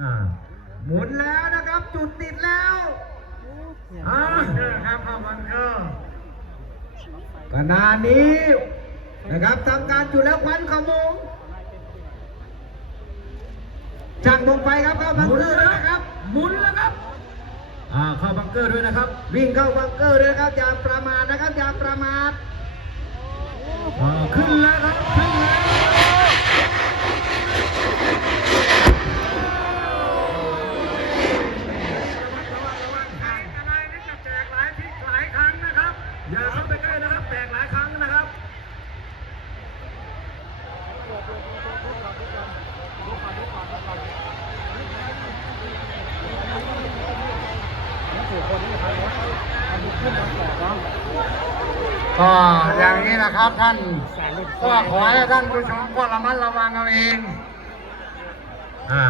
อ่าหมุนแล้วนะครับ จุดติดแล้วอ่าบังเกอร์ครับเข้าบังเกอร์ขณะนี้นะครับทำการจุดแล้วควันขโมงช่างลงไปครับเข้าบังเกอร์ด้วยนะครับ หมุนแล้วครับอ่าเข้าบังเกอร์ด้วยนะครับ วิ่งเข้าบังเกอร์ด้วยนะครับอย่าประมาทนะครับอย่าประมาท อ่าขึ้นแล้วครับขึ้นแล้วอะไรนี่จะแตกหลายทิศหลายครั้งนะครับ อย่าเข้าไปใกล้นะครับ แตกหลายครั้งนะครับ ก็อย่างนี้นะครับท่านก็ขอให้ท่านผู้ชมก็ระมัดระวังเอาเองอ่า